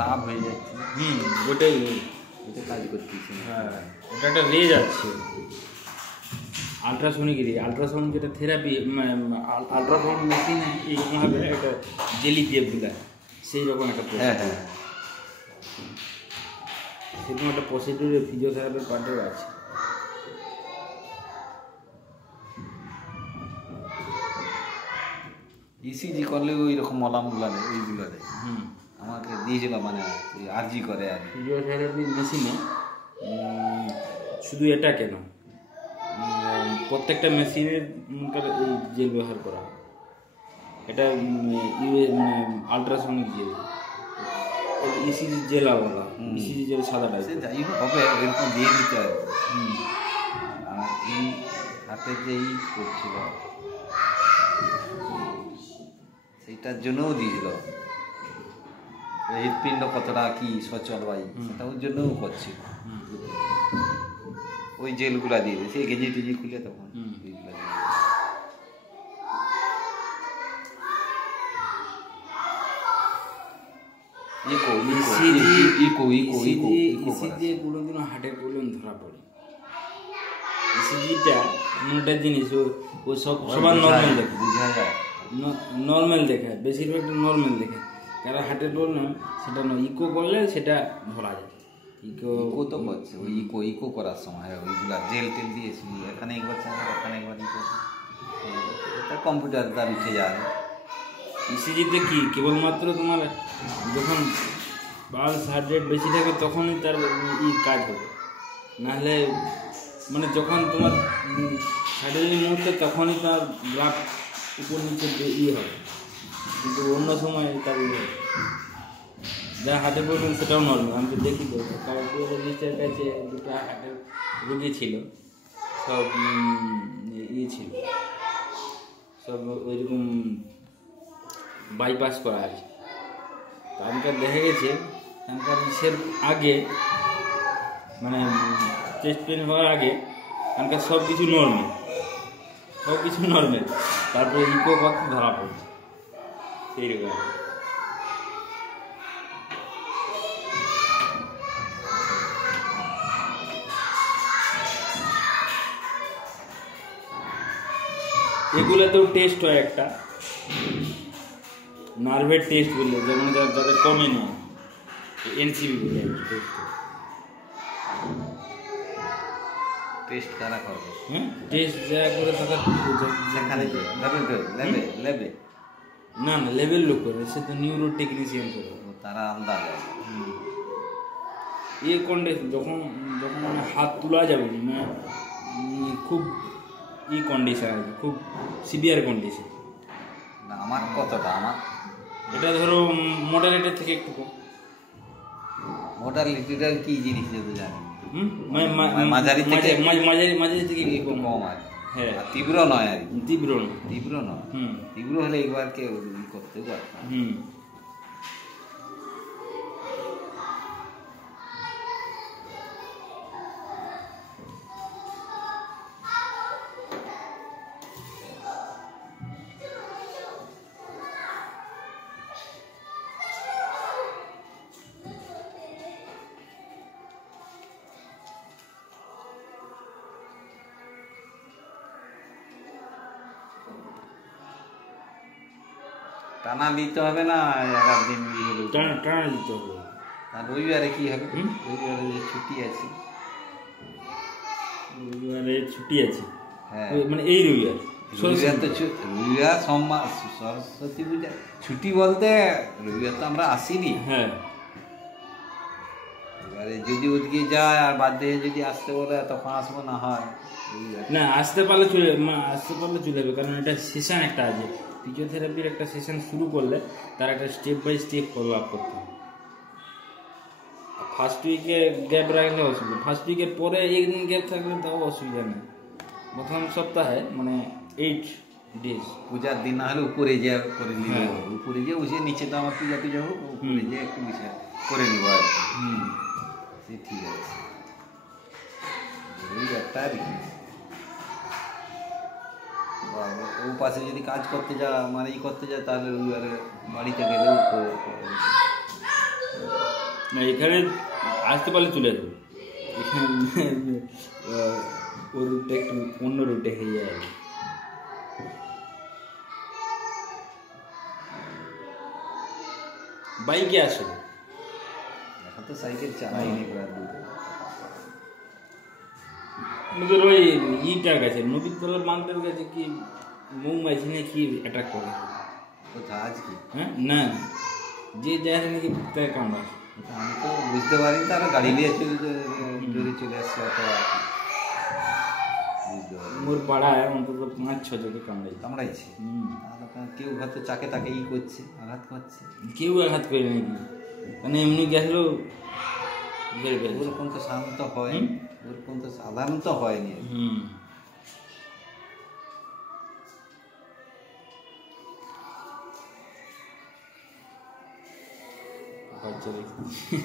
তাপ হয়ে যাচ্ছে। ওটাই এটা কাজ করতেছে। হ্যাঁ, ওটা একটা রেজ আছে আলট্রাসনিক রে, আলট্রাসাউন্ড যেটা থেরাপি, আলট্রাসাউন্ড মেশিনে এইরকমভাবে একটা জেলি দিয়ে বুলায়, সেই রকম একটা হ্যাঁ হ্যাঁ সেরকম একটা প্রসিডিউরে ফিজিওথেরাপির পার্টও আছে। ইসিজি করলে ওই রকম মলামগুলো দেয়, ওইগুলো দেয়। আমাকে দিয়েছিল, মানে আরজি করে আর ফিজিওথেরাপি মেশিনে শুধু এটা কেন, প্রত্যেকটা মেশিনের এই জেল ব্যবহার করা হয়। এটা আলট্রাসনিক জেল, ইসিজি জেল আলাদা, ইসিজি জেল সাদাটা। যাই হোক হবে, ওইরকম দিয়ে দিতে হবে। আর এই হাতে যেই করছিল সেইটার জন্যও দিয়েছিল, হৃৎপিণ্ড কতটা কি সচল ভাই, সেটা ওর জন্যও করছিল। ওই জেলগুলা দিয়ে দিয়েছে, সেই গেঞ্জি টেজি খুলে তখন ওইগুলা দিয়ে কোনোদিনও হার্টের প্রবলেম ধরা পড়ে। ইসিজিটা এমন একটা জিনিস, ও সবার নর্মাল দেখে, বোঝা যায়, নর্মাল দেখায়, বেশিরভাগটা নর্মাল দেখায়। কারণ হার্টের প্রবলেম সেটা নয়, ইকো করলে সেটা ধরা যায়। ইকো তো করছে, ওই ইকো করার সময় ওইগুলা জেল টেল দিয়েছি, এখানে একবার চাঁদা, এখানে একবার ইকো, এটা কম্পিউটার তার উঠে যায়। ইসিজিতে কি কেবলমাত্র তোমার যখন পালস হার্ট রেট বেশি থাকে তখনই তার কাজ হবে, নাহলে মানে যখন তোমার হার্টের মুহূর্তে তখনই তার গ্রাফ উপর নিচে হবে, কিন্তু অন্য সময় তার হবে। যা হার্টের প্রবলেম সেটাও নর্মাল। আমি তো দেখি তো কার্ডিওলজিস্টের কাছে দুটো হার্টের রুগী ছিল, সব ছিল, সব ওইরকম বাইপাস করা আছে। তারপর দেখা গেছে তার ইসের আগে, মানে চেস্ট পেন হওয়ার আগে তার সব কিছু নর্মাল, তারপরে ইকো করতে ধরা পড়ছে সেইরকম। এগুলোতেও টেস্ট হয়, একটা নার্ভের টেস্ট বললে, যেমন যাদের কমে নয়, এনসিবি বলে টেস্ট কারা করবে? টেস্ট যা করে তাদের সেখানে লেবে না লেভেল লোক করে, সে তো নিউরো টেকনিশিয়ান করে, তারা আলাদা। এই কন্ডিশন যখন মানে হাত তোলা যাবে না, খুব কন্ডিশন আছে, খুব সিভিয়ার কন্ডিশন। না আমার কতটা, আমার এটা ধরো মডারেটের থেকে একটু কম। মডারেটিটা কি জিনিস যদি জানি, মাঝারি থেকে একটু কম আর, হ্যাঁ, তীব্র নয় আর, তীব্র নয়। তীব্র হলে একবার কেউ করতে পারতাম। টানা দিতে হবে না, এক দিন টানা দিতে হবে। আর রবিবারে কি হবে? রবিবারে যে ছুটি আছে, হ্যাঁ, মানে এই রবিবার তো রবিবার সোমবার সরস্বতী পূজা ছুটি বলতে রবিবার তো আমরা আসিনি। হ্যাঁ, এবারে যদি ওদিকে যায় আর বাদ দিয়ে যদি আসতে বলে তখন আসবো, না হয় না আসতে পারলে চলে যাবে। কারণ এটা সেশন একটা আছে, ফিজিওথেরাপির একটা সেশন শুরু করলে তার একটা step by step follow up করতে হবে। ফার্স্ট উইকে গ্যাপ রাখলে অসুবিধা, ফার্স্ট উইকের পরে একদিন গ্যাপ থাকলে তাও অসুবিধা নেই। প্রথম সপ্তাহে মানে 8 days, পূজার দিন না হলে উপরে যে করে নিলে, উপরে যে বসে নিচে তো আমার পূজা টুজা হোক, উপরে যে একটু বিষয় করে নিব আর কি। সে ঠিক আছে, ওই একটা আর কি। ও পাশে যদি কাজ করতে যা, মানে করতে যায়, তাহলে বাড়িতে গেলেও না এখানে আসতে পারলে চলে আসবে, এখানে ওর রুটটা একটু অন্য রুটে হয়ে যায়। বাইকে আসো, এখন তো সাইকেল চালাইনি প্রায় আমাদের ওই ইটার কাছে নবীনতলার মান্ডের কাছে কি মৌমাছি নাকি অ্যাটাক করে। কোথায় আজকে? হ্যাঁ না, যে যায় নাকি তাই কামড়া। আমি তো বুঝতে পারিনি, তারা গাড়ি নিয়ে যদি চলে আসছে অত আর কি। বুঝতে পারি মোর পাড়ায় অন্তত 5-6 জনকে কামড়াইছে। কামড়াইছে, তাহলে কেউ হয়তো চাকে তাকে করছে, আঘাত করছে। কেউ আঘাত করে নাকি, মানে এমনি গেছিলো ওরকম তো সাধারণত হয়, ওরকম তো সাধারণত হয়নি। বাচ্চা দেখছি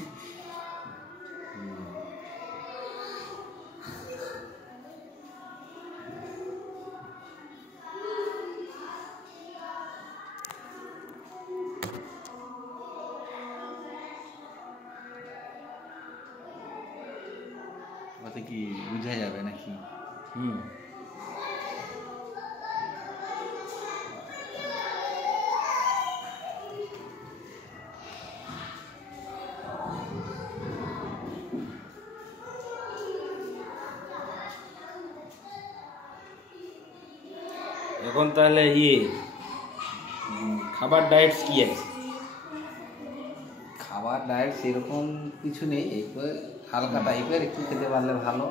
ওতে কি বুঝা যাবে নাকি? এখন তাহলে খাবার ডায়েট কি আছে? খাবার ডায়েট সেরকম কিছু নেই, এরপর হালকা টাইপের একটু খেতে পারলে ভালো,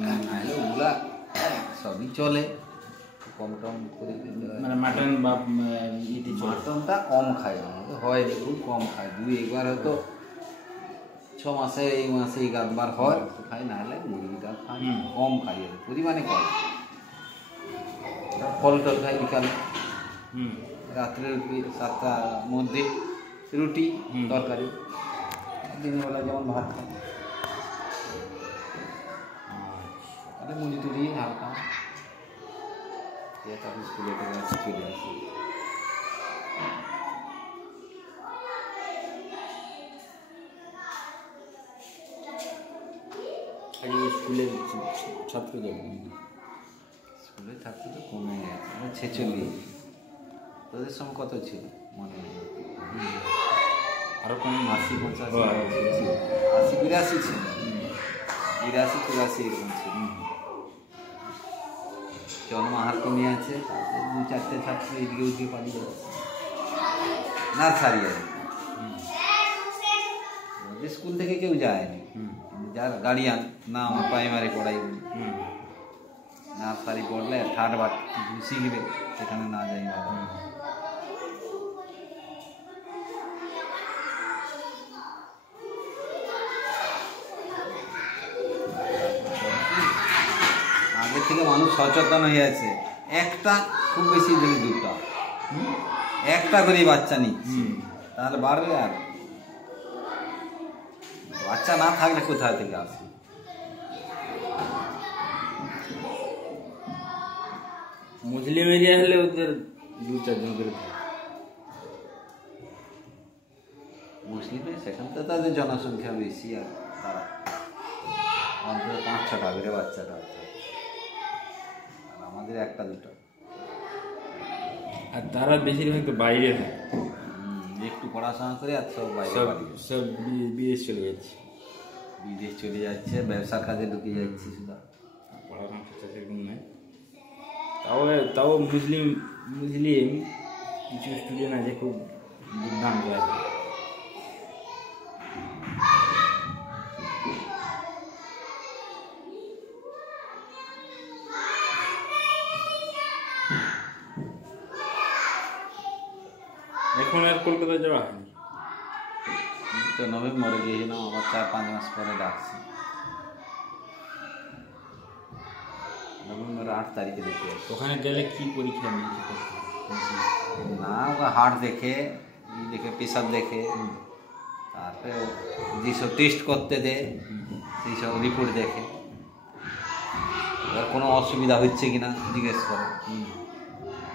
নাহলে ওগুলা সবই চলে, কম টম করে খেতে হয়। মানে মাটন বা মাটনটা কম খাই, আমাদের হয় খুব কম খাই, 2-1 হয়তো 6 মাসে এই মাসে 1-2 হয় খাই, নাহলে মুরগিটা খাই কম খাই, পরিমাণে কম। ফল টল খাই বিকালে, রাত্রে 7টার মধ্যে রুটি তরকারি, দিনের বেলা যেমন ভাত খাই, মুড়ি টুড়ি হালকা, তারপর স্কুলে থেকে চলে আসি। স্কুলের ছাত্র যাবে, স্কুলের ছাত্র তো কমে গেছে, 46। তোদের সময় কত ছিল মনে নেই? আরো কম 80-85 ছিল, 80-82 ছিল, 82-84 এরকম ছিল। জন্মহার কমে আছে, তারপরে 2-4টে ছাত্র এদিকে ওদিকে পালিয়ে যাচ্ছে, নার্সারি আর কি। স্কুল থেকে কেউ যায়নি, যার গার্ডিয়ান না আমার প্রাইমারি পড়াই, নার্সারি পড়লে ঠাট বাট কিছু শিখবে, সেখানে না যাই ভালো। আগের থেকে মানুষ সচেতন হয়ে আছে, একটা খুব বেশি যদি 2টা, একটা করে বাচ্চা নিচ্ছে, তাহলে বাড়বে। আর বাচ্চা না থাকলে কোথায় থেকে আসবে? মুসলিম এরিয়া হলে ওদের 2-4 জন করে থাকে। মুসলিমে সেখান থেকে তাদের জনসংখ্যা বেশি, আর তারা অন্তত 5-6টা করে বাচ্চাটা, আর আমাদের 1-2টা। আর তারা বেশিরভাগ তো বাইরে থাকে, একটু পড়াশোনা করে আর সব বাইরে সব বিদেশ চলে যাচ্ছে, বিদেশ চলে যাচ্ছে, ব্যবসার কাজে ঢুকে যাচ্ছে, শুধু পড়াশোনা সেরকম নয়। তাও মুসলিম কিছু স্টুডেন্ট আছে খুব দুর্দান্ত আছে। এখন আর কলকাতা যাওয়া হয়নি, তো নভেম্বরে গিয়েছিলাম, আবার 4-5 মাস পরে ডাকছি, নভেম্বর 8 তারিখে দেখে। ওখানে গেলে কি পরীক্ষা নিয়েছে? না, ওরা হার্ট দেখে, দেখে পেশাব দেখে, তারপরে যেসব টেস্ট করতে দেয় সেই সব রিপোর্ট দেখে, এবার কোনো অসুবিধা হচ্ছে কিনা জিজ্ঞেস করে,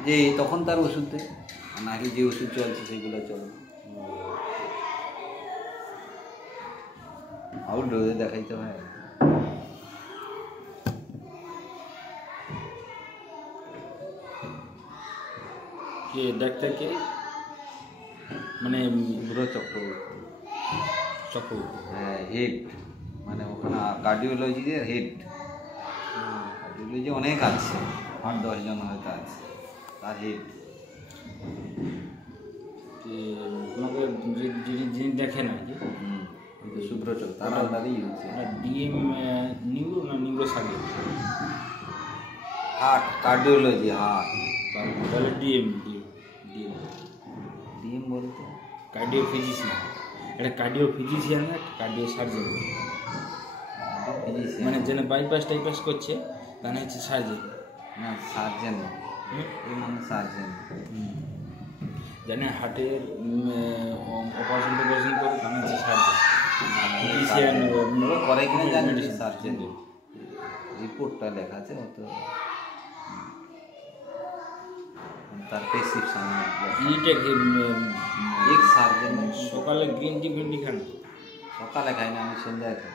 যে তখন তার ওষুধ দেয়, নাকি যে ওষুধ চলছে সেগুলো চলবে। আউটডোরে দেখাইতে হয়। কে ডাক্তার কে? মানে শুভ্র চক্রবর্তী। চক্রবর্তী। হ্যাঁ, হেড, মানে ওখানে কার্ডিওলজির হেড। কার্ডিওলজি অনেক আছে, 8-10 জন হয়তো আছে, তার হেড। তোমাকে যিনি দেখেন আর কি, শুভ্র চক্র, তার আন্ডারেই হচ্ছে। ডিএম নিউরো না neuro surgeon? Heart cardiology, heart. তাহলে ডিএম ডিএম ডিএম ডিএম বলতে কার্ডিও ফিজিশিয়ান। এটা কার্ডিও ফিজিশিয়ান না কার্ডিও সার্জন। মানে যেন বাইপাস টাইপাস করছে তাহলে হচ্ছে সার্জন। না, সার্জেন, এই মানে সার্জেন। জানে হার্টের অপারেশন টপারেশন করে তাহলে হচ্ছে সার্জন। ফিজিশিয়ান করে কিনা জানি, সার্জেন রিপোর্টটা লেখা আছে অত, তার প্রেসক্রিপশন। এক সার্জেন। সকালে গ্রিন টি ফিন্টি খান? সকালে খাই না, আমি সন্ধ্যায় খাই।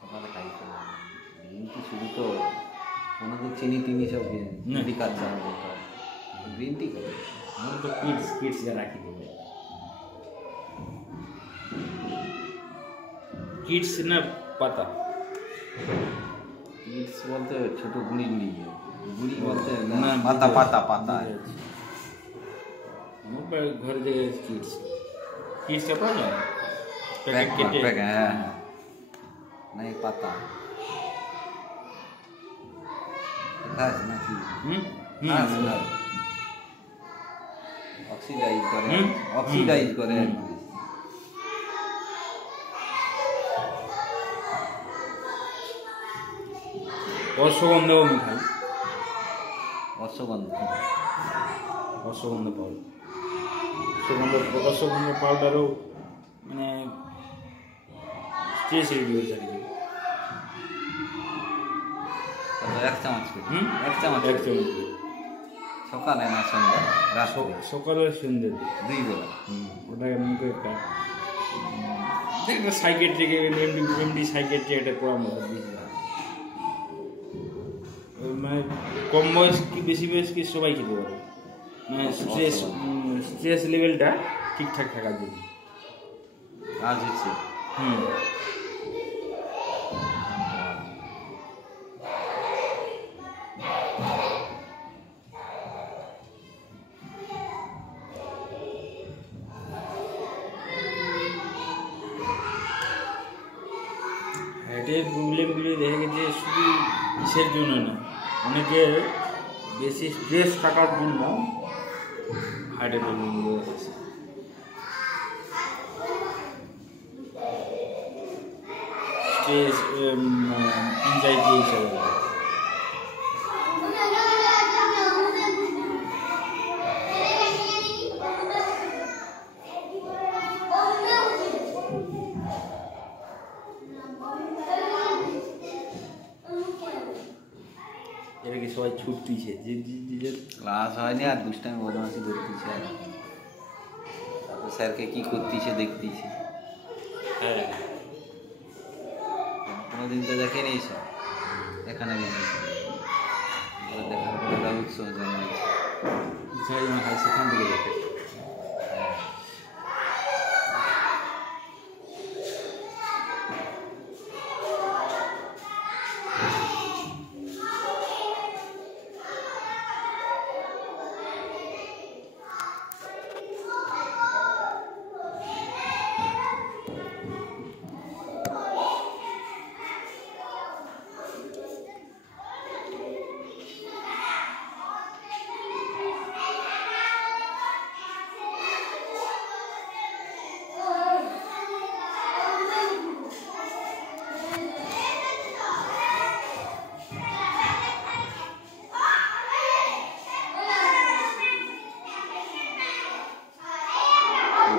সকালে খাই তো গ্রিন টি, শুধু তো কোনোদিন চিনি টিনি সব মেডিকাল চাল গ্রিন টি খাই। আমি তো কিডস যা রাখি দেবে। কিডস না পাতা? কিডস বলতে ছোট গুড়ি গুড়ি, গুড়ি বলতে না, পাতা পাতা পাতা। আমার ঘরে যে কিডসটা পাওয়া যায় প্যাকেট কেটে। হ্যাঁ, না এই পাতা খাস নাকি? অক্সিডাইজ করে, অক্সিডাইজ করে। অশ্বগন্ধাও আমি খাই। অশ্বগন্ধা, অশ্বগন্ধা পাউডার, অশ্বগন্ধা পাউডারও মানে স্ট্রেস রিডিউস আর কি। 1 চামচ করে, 1 চামচ, 1 চামচ সকালে না সন্ধ্যা? সকালে সন্ধ্যে 2 বেলা। ওটাকে মুখে একটা দেখবে সাইকেট্রিক এমডি সাইকেট্রিক একটা পরামর্শ দিয়েছিল। মানে কম বয়স কি বেশি বয়স কি সবাই খেতে পারে, মানে স্ট্রেস লেভেলটা ঠিকঠাক থাকার জন্য কাজ হচ্ছে। হার্টের প্রবলেমগুলি দেখা গেছে শুধু ইসের জন্য না, অনেকের বেশি স্ট্রেস থাকার জন্য হার্টের প্রবলেমগুলো আছে। স্ট্রেস এনজাইটি হিসাবে এরা কি সবাই ছুটতিছে, যে ক্লাস হয়নি আর দুষ্টামি বদমাশি করতেছে, আর তারপর স্যারকে কি করতেছে দেখতেছে। হ্যাঁ কোনোদিন তো দেখেনি সব, এখানে দেখার পরে উৎসাহ জন্মাইছে। সবাই হয় সেখান থেকে দেখে।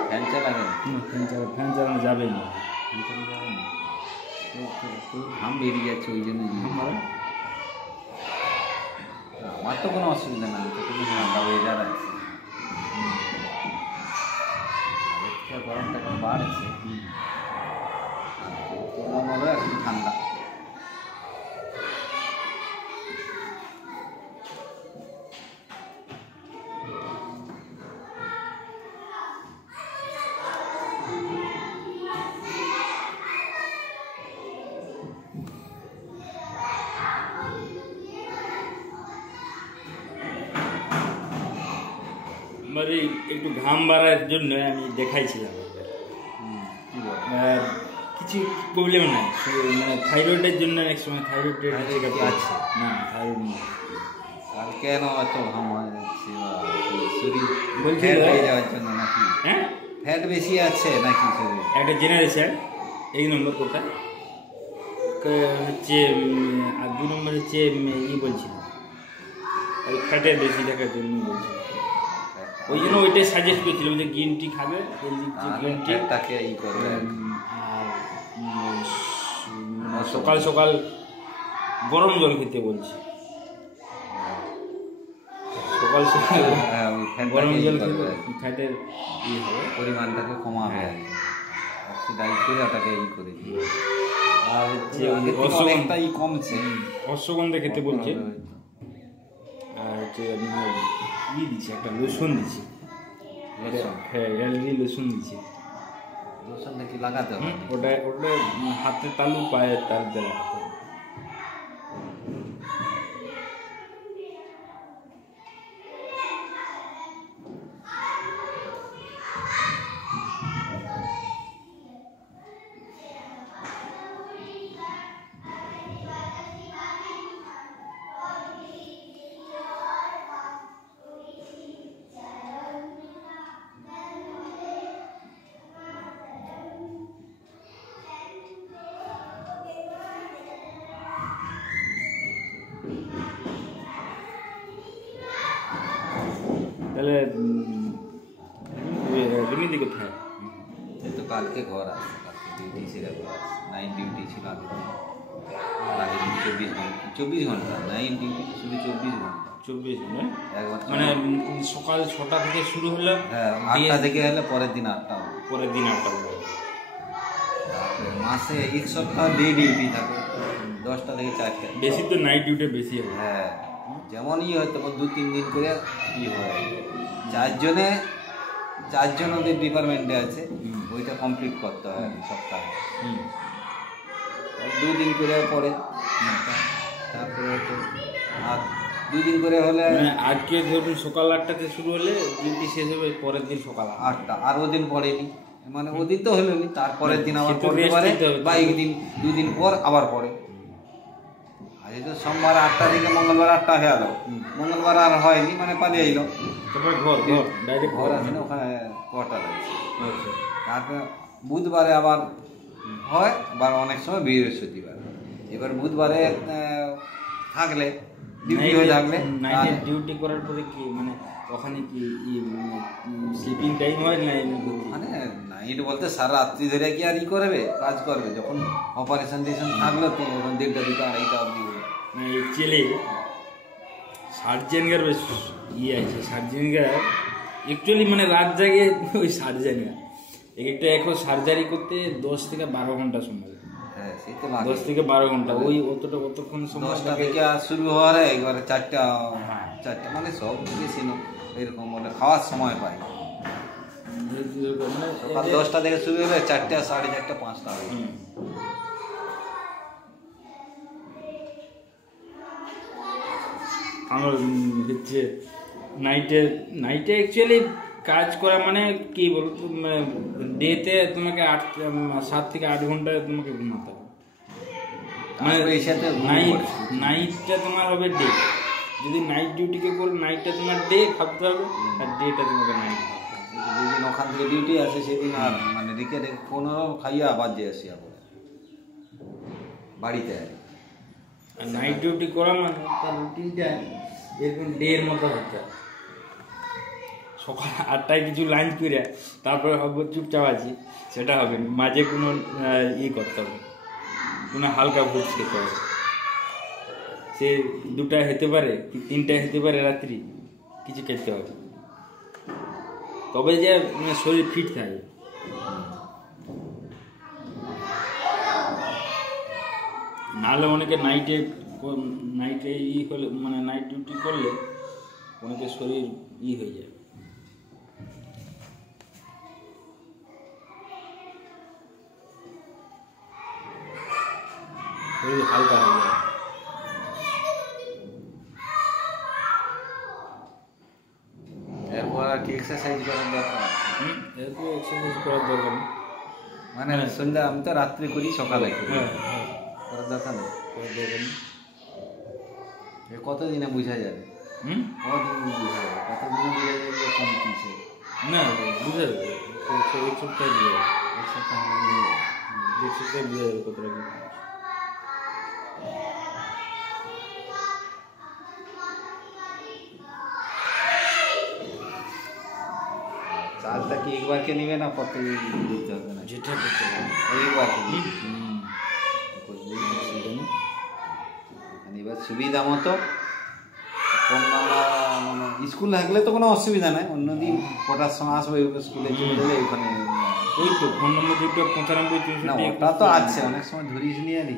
ফ্যান চালাবেন? ফ্যান চালানো যাবে না, ফ্যান চালানো যাবে না, তো ঘাম বেরিয়ে যাচ্ছে, ওই জন্য। আমার তো কোনো অসুবিধা না, তো কোনো ঠান্ডা ওয়েদার আছে। গরমটা একটু বাড়ছে, গরম হলো একটু ঠান্ডা। আমার এই একটু ঘাম বাড়ার জন্য আমি দেখাইছিলাম কি বল? কিছু প্রবলেম নাই, মানে থাইরয়েডের জন্য এক সময় থাইরয়েডের থাইরয়েড কি আছে? না থাইরয়েড নেই। আর কেন এত ঘাম হয়ে যাচ্ছে, বা কি শরীর বলছি ফ্যাট তো- হয়ে যাওয়ার জন্য নাকি? হ্যাঁ, ফ্যাট বেশি আছে নাকি শরীরে? একটা জেনারেশন এই নম্বর কথা হচ্ছে, আর 2 নম্বর হচ্ছে ই বলছিল ওই ফ্যাটের বেশি থাকার জন্য বলছিল, ওই জন্য ওইটাই সাজেস্ট করছিল যে গ্রিন টি খাবে, গ্রিন টি ফ্যাটটাকে ই করবে। আর সকাল সকাল গরম জল খেতে বলছি, সকাল সকাল হ্যাঁ, ওই গরম ফ্যাটটাকে ই জল করবে, খেতে ফ্যাটের ই হবে। পরিমাণটাকে কমাবে আর কি। অক্সিডাইজ করে ওটাকে ই করে দিবে। আর হচ্ছে আগের থেকে অনেকটা ই কমছে। অশ্বগন্ধা খেতে বলছে, আর হচ্ছে আপনার ই দিচ্ছে একটা রসুন দিচ্ছে, রসুন হ্যাঁ হেলদি রসুন দিচ্ছে, রসুনটা কি লাগাতে হবে? ওটা ওটা হাতে তালু পায়ের তাল দেওয়া হাতে। তাহলে রিমিদি কোথায়? এই তো কালকে ঘর আসছে, কালকে ডিউটি ছিল, নাইট ডিউটি ছিল আগে। আগে 24 ঘন্টা নাইট ডিউটি, শুধু 24 ঘন্টা 24 না, একবার। মানে সকাল 6টা থেকে শুরু হলো, হ্যাঁ, 8টা থেকে হলে পরের দিন 8টা হবে। পরের দিন 8টা হবে। তারপরে মাসে 1 সপ্তাহ ডে ডিউটি থাকে, 10টা থেকে 4টা। বেশি তো নাইট ডিউটি বেশি হবে। হ্যাঁ, যেমন ই হয় তখন 2-3 দিন করে ই হয়। 4জন ওদের ডিপার্টমেন্টে আছে, ওইটা কমপ্লিট করতে হয় সপ্তাহে। হুম। 2 দিন করে পরে, তারপরে তো আর 2 দিন করে হলে মানে আজকে ধরুন সকাল 8টাতে শুরু হলে ডিউটি শেষ হবে পরের দিন সকাল 8টা। 8টা, আর ওদিন পড়েনি, মানে ওদিন তো হলো নি, তারপরের দিন আবার সে তো পড়তে rest পারে, নিতে হবে। বা একদিন 2 দিন পর আবার পড়ে। আজ তো সোমবার 8টা থেকে মঙ্গলবার 8টা হয়ে গেল, মঙ্গলবার আর হয়নি, মানে পালিয়ে এলো। তারপরে ঘর ডাইরেক্ট ঘর আছে না ওখানে, কোয়ার্টার আছে। আচ্ছা। তারপরে বুধবারে আবার হয়, আবার অনেক সময় বৃহস্পতিবার। এবার বুধবারে থাকলে ডিউটি হয়ে থাকলে নাইটে ডিউটি করার পরে কি মানে ওখানে কি স্লিপিং টাইম হয় না এমনি? মানে নাইট বলতে সারা রাত্রি ধরে কি আর ই করবে, কাজ করবে। যখন অপারেশন থাকলো তো 1:30 2টা 2:30 অবধি। মানে অ্যাকচুয়ালি সার্জেনগার বেশ আছে, সার্জেনগার অ্যাকচুয়ালি মানে রাত জাগে ওই সার্জেনগার একটা সার্জারি করতে 10 থেকে 12 ঘন্টা সময় লাগে। হ্যাঁ, সেই তো লাগে। 10 থেকে 12 ঘন্টা ওই অতক্ষণ সময় 10টা লাগে। থেকে শুরু হওয়ার একবারে 4টা মানে সব বেশি না, এরকম বলে খাওয়ার সময় পাই। মানে সকাল 10টা থেকে শুরু হলে 4টা 4:30 5টা হবে। আমার হচ্ছে নাইটে অ্যাকচুয়ালি কাজ করা মানে কি বলতো, ডেতে তোমাকে 7 থেকে 8 ঘন্টা তোমাকে ঘুমাতে হবে। মানে তারপরে এর সাথে ঘুম পড়ে। নাইটটা তোমার হবে ডে, যদি নাইট ডিউটিকে করে নাইটটা তোমার ডে ভাবতে হবে, আর ডেটা তোমাকে নাইট ভাবতে হবে। যেদিন ওখান থেকে ডিউটি আসে সেদিন আর মানে রেখে পনেরো খাইয়া আবার যে আসি আবার বাড়িতে। আর নাইট ডিউটি করা মানে তার রুটিনটা এরকম ডের মতো হচ্ছে। সকাল 8টায় কিছু লাঞ্চ করে তারপরে হবে চুপচাপ আছি, সেটা হবে না। মাঝে কোনো করতে হবে, কোনো হালকা ভোজ খেতে হবে। সে 2টায় হতে পারে কি 3টায় হতে পারে রাত্রি, কিছু খেতে হবে, তবে যে শরীর ফিট থাকে। নাহলে অনেকে নাইটে হলে মানে নাইট ডিউটি করলে অনেকের শরীর হয়ে যায়। শরীর হালকা হয়ে যায়। এরপর আর কি এক্সারসাইজ করার দরকার আছে? এরপর এক্সারসাইজ করার দরকার নেই। মানে সন্ধ্যা আমি তো রাত্রে করি, সকালে করি, হ্যাঁ করার দরকার নেই। করার দরকার নেই। কতদিনে বোঝা যাবে? কতদিন বোঝা যাবে? কতদিনে বোঝা যাবে যে কমতিছে? না বুঝা যাবে, এক সপ্তাহে বুঝা যাবে। এক সপ্তাহ হলে বোঝা যাবে। এক সপ্তাহে বুঝা যাবে কতটা কি। চালটা কি একবারকে নিবে না প্রত্যেকদিন দিতে হবে? না যেটা করতে হবে একবারকে করলেই অসুবিধা নেই। মানে এবার সুবিধা মতো মানে স্কুল থাকলে তো কোনো অসুবিধা নাই, অন্যদিন কটার সময় আসবো স্কুলে চলে গেলে ওইখানে ওই তো ফোন নম্বর যেটা 95 না 64 ওটা তো আছে, অনেক সময় ধরিস নিয়ে নি।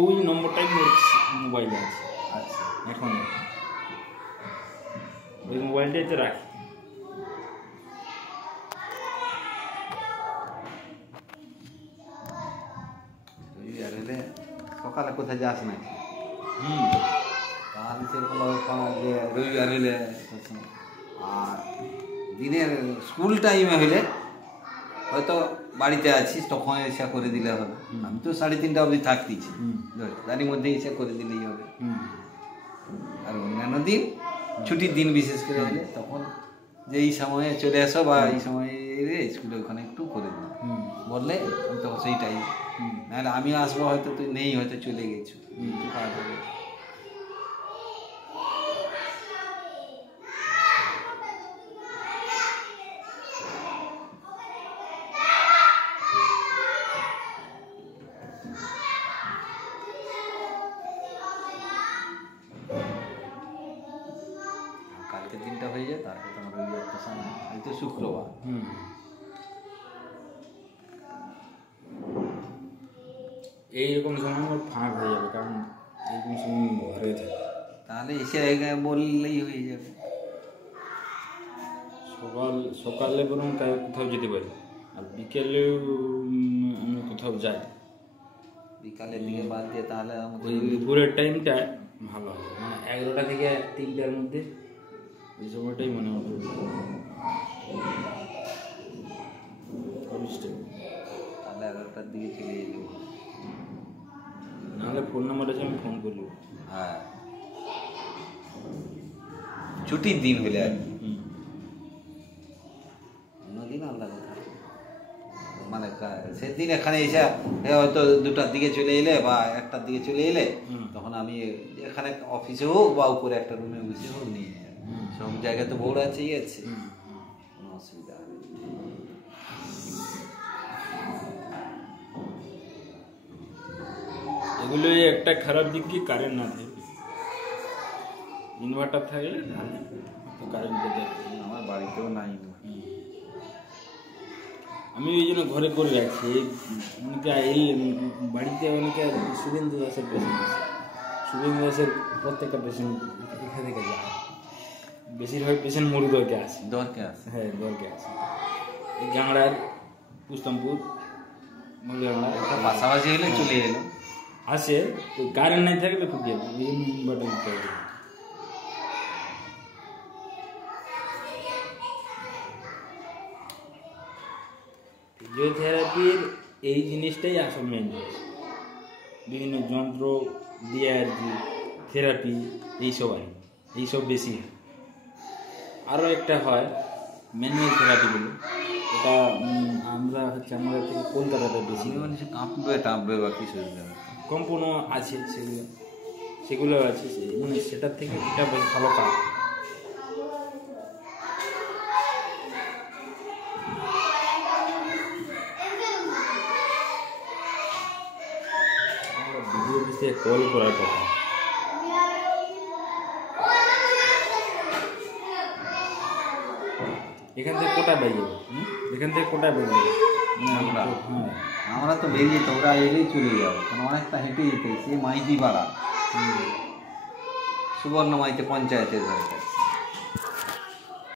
ওই নম্বরটাই মোর মোবাইলে আছে আচ্ছা এখন, ওই মোবাইলটাই তো রাখি। রবিবার হলে সকালে কোথায় যাস না? তাহলে সেরকম যে রবিবার হলে আর দিনের স্কুল টাইমে হলে হয়তো বাড়িতে আছিস তখন এসে করে দিলে হবে। আমি তো 3:30 অবধি থাকতেছি, তারই মধ্যে এসে করে দিলেই হবে। আর অন্যান্য দিন ছুটির দিন বিশেষ করে হলে তখন যে এই সময়ে চলে আসো বা এই সময়ে স্কুলে ওখানে একটু করে দিন বললে আমি তখন সেই টাইম, নাহলে আমিও আসবো হয়তো তুই নেই, হয়তো চলে গেছো, একটু কাজ হবে। কালকের দিনটা হয়ে যায়, তারপর তোমার রবিবারটা সামনে, হয়তো শুক্রবার। এইরকম সময় আমার ফাঁক হয়ে যাবে, কারণ এইরকম সময় ঘরে থাকে। তাহলে এসে বললেই হয়ে যাবে। সকালে বরং কোথাও যেতে পারি, আর বিকেলেও আমি কোথাও যাই। বিকালের দিকে বাদ দিয়ে তাহলে ওই দুপুরের টাইমটা ভালো হবে, মানে 11টা থেকে 3টার মধ্যে ওই সময়টাই মনে হয় তাহলে 11টার দিকে চলে যেতে। নাহলে ফোন নাম্বার আছে, আমি ফোন করব। হ্যাঁ ছুটির দিন হলে আর কি, অন্যদিন আলাদা কথা। মানে সেদিন এখানে এসে হয়তো 2টার দিকে চলে এলে বা 1টার দিকে চলে এলে, তখন আমি এখানে অফিসে হোক বা উপরে একটা রুমে বসে হোক নিয়ে যাবে। সব জায়গায় তো বউরা আছেই আছে, কোনো অসুবিধা হবে না। এগুলো একটা খারাপ দিক কি, কারেন্ট না থাকে। ইনভার্টার থাকলে তাহলে কারেন্ট পেতে। আমার বাড়িতেও নাই। আমি ওই জন্য ঘরে করে রাখছি। অনেকে এই বাড়িতে অনেকে শুভেন্দু দাসের পেশেন্ট আছে, শুভেন্দু দাসের প্রত্যেকটা পেশেন্ট এখান থেকে যায়। বেশিরভাগ পেশেন্ট মুড়িদরকে আসে, দরকে আছে। হ্যাঁ দরকে আসে। এই গাংড়ার পুস্তমপুর মুড়িগাংড়া একটা পাশাপাশি হলে চলে এলো আসে। তো কারেন্ট নাই থাকলে খুব যাবে, ইনভার্টার দিতে হবে। ফিজিওথেরাপির এই জিনিসটাই আসল মেন জিনিস। বিভিন্ন যন্ত্র দিয়ে আর কি থেরাপি এইসব বেশি হয়। আরও একটা হয় ম্যানুয়াল থেরাপি বলে, এটা আমরা থেকে কলকাতাটা বেশি। কাঁপবে টাঁপবে বা কিছু কম্পনও আছে, সেগুলো আছে, মানে সেটার থেকে এটা বেশ ভালো কাজ। ভিডিও অফিসে কল করার কথা। এখান থেকে কোটা বেজে যাবে, এখান থেকে কোটা বেজে যাবে। আমরা হ্যাঁ আমরা তো বেরিয়ে তো ওরা এলেই চলে যাবো, কারণ অনেকটা হেঁটে যেতে সে মাইতি পাড়া সুবর্ণ মাইতি পঞ্চায়েতের বাড়িতে।